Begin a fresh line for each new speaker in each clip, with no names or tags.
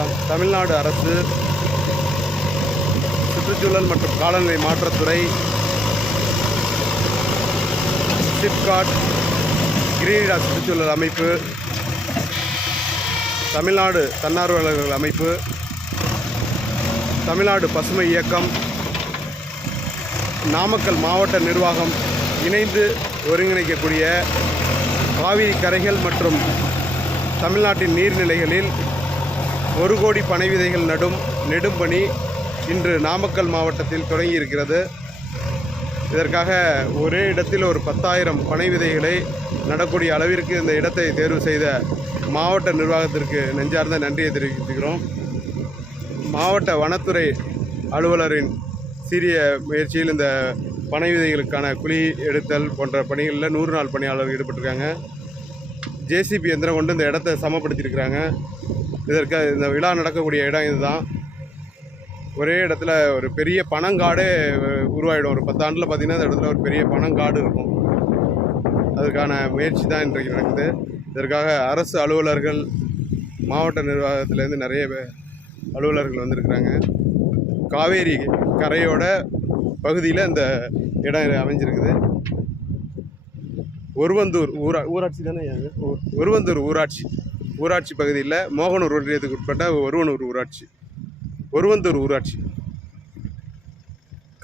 தம் தமிழ்நாடு அரசு சுற்றுச்சூழல் மற்றும் காலநிலை மாற்றத்துறை சிப்காட் கிரீனிடா சுற்றுச்சூழல் அமைப்பு தமிழ்நாடு தன்னார்வலர்கள் அமைப்பு தமிழ்நாடு பசுமை இயக்கம் நாமக்கல் மாவட்ட நிர்வாகம் இணைந்து ஒருங்கிணைக்கக்கூடிய காவிரி கரைகள் மற்றும் தமிழ்நாட்டின் நீர்நிலைகளில் ஒரு கோடி பனை விதைகள் நடும் நெடும் பணி இன்று நாமக்கல் மாவட்டத்தில் தொடங்கி இருக்கிறது இதற்காக ஒரே இடத்தில் ஒரு பத்தாயிரம் பனை விதைகளை நடக்கூடிய அளவிற்கு இந்த இடத்தை தேர்வு செய்த மாவட்ட நிர்வாகத்திற்கு நெஞ்சார்ந்த நன்றியை தெரிவித்துக்கிறோம். மாவட்ட வனத்துறை அலுவலரின் சீரிய முயற்சியில் இந்த பனை விதைகளுக்கான குழி எடுத்தல் போன்ற பணிகளில் நூறு நாள் பணியாளர்கள் ஈடுபட்டிருக்காங்க. ஜேசிபி எந்திரம் கொண்டு இந்த இடத்த சமப்படுத்தியிருக்கிறாங்க. இதற்கு இந்த விழா நடக்கக்கூடிய இடம் இதுதான். ஒரே இடத்துல ஒரு பெரிய பணங்காடே உருவாயிடும். ஒரு பத்தாண்டில் பார்த்தீங்கன்னா இந்த இடத்துல ஒரு பெரிய பனங்காடு இருக்கும். அதுக்கான முயற்சி தான் இன்றைக்கு நடக்குது. இதற்காக அரசு அலுவலர்கள் மாவட்ட நிர்வாகத்திலேருந்து நிறைய அலுவலர்கள் வந்திருக்கிறாங்க. காவேரி கரையோட பகுதியில் இந்த இடம் அமைஞ்சிருக்குது. ஒருவந்தூர் ஊரா ஊராட்சி தானே ஒருவந்தூர் ஊராட்சி. ஊராட்சி பகுதியில் மோகனூர் ஒன்றியத்துக்கு உட்பட்ட ஒருவனூர் ஊராட்சி ஒருவந்தூர் ஊராட்சி.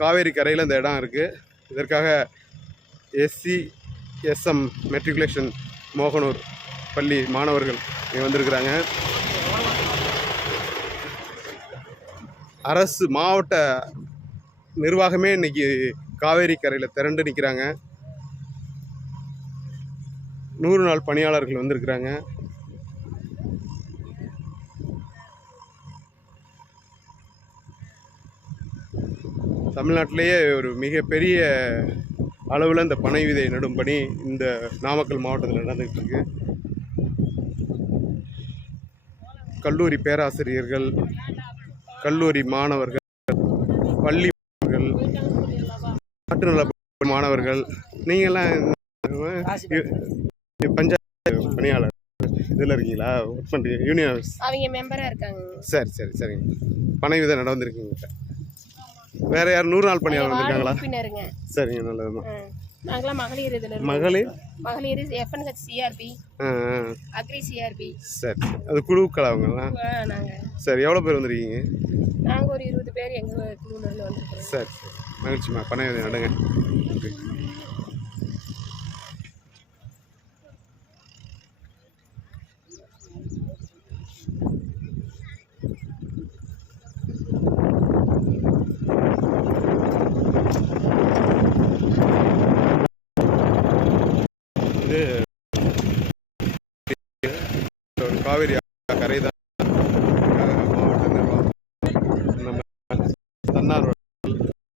காவேரி கரையில் இந்த இடம் இருக்குது இதற்காக எஸ்சி எஸ்எம் மெட்ரிகுலேஷன் மோகனூர் பள்ளி மாணவர்கள் இங்கே வந்திருக்கிறாங்க. அரசு மாவட்ட நிர்வாகமே இன்னைக்கு காவேரி கரையில் திரண்டு நிற்கிறாங்க. நூறு நாள் பணியாளர்கள் வந்திருக்கிறாங்க. தமிழ்நாட்டிலேயே ஒரு மிகப்பெரிய அளவில் இந்த பனை விதை நடும் பணி இந்த நாமக்கல் மாவட்டத்தில் நடந்துகிட்டு இருக்கு கல்லூரி பேராசிரியர்கள் கல்லூரி மாணவர்கள் பள்ளி மாணவர்கள் நாட்டுநல மாணவர்கள் நீங்கள்லாம் பஞ்சாயத்து பணியாளர் இதில் இருக்கீங்களா? ஒர்க் பண்ணுறீங்க யூனியன்
அவங்க மெம்பரா இருக்காங்க.
சரி சரி சரிங்க. பனை விதை வேற யார் நூறு நாள் பணியாளர் வந்திருக்காங்களா?
உறுப்பினருங்க
சரிங்க நல்லதுமா.
நாங்களாம் மகளிர் இதுல.
மகளிர்?
மகளிர் எஃப்என்ஹெச் சிஆர்பி அக்ரி சிஆர்பி
சரி. அது குழுக்கள் அவங்கலாம்
நாங்க.
சரி எவ்வளோ பேர் வந்திருக்கீங்க?
நாங்க ஒரு இருபது பேர் எங்க குழுல இருந்து வந்திருக்கிறோம்.
சரி சரி. மகிழ்ச்சிம்மா. பனை விதை நடுங்க. நன்றி வந்து காவேரி கரை தான். மாவட்ட நிர்வாகம் நம்ம தன்னார்வ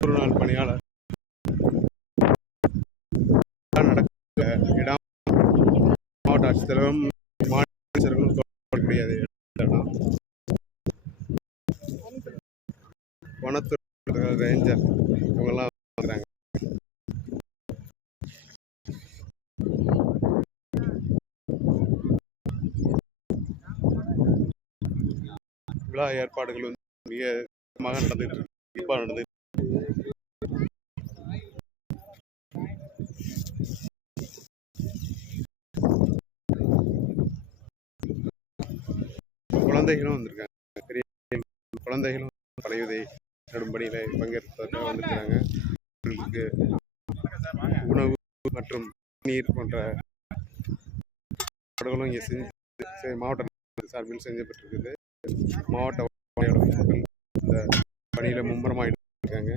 ஒரு பணியாளர். நடக்க இடம் மாவட்ட ஆட்சித்தலைவரும் மாநில கிடையாது. இடம் வனத்துறை ரேஞ்சர் இவங்கெல்லாம் விழா ஏற்பாடுகள் வந்து மிக நடந்துட்டு இருக்கு. சிறப்பாக குழந்தைகளும் வந்திருக்காங்க. பெரிய குழந்தைகளும் பழையதை நடும் பணியில் பங்கேற்பதற்காக வந்திருக்கிறாங்க. அவர்களுக்கு உணவு மற்றும் நீர் போன்ற பாடுகளும் இங்கே செஞ்சு மாவட்ட சார்பில் செஞ்சப்பட்டிருக்குது. மாவட்ட இந்த பணியில் மும்முரமாக இருக்காங்க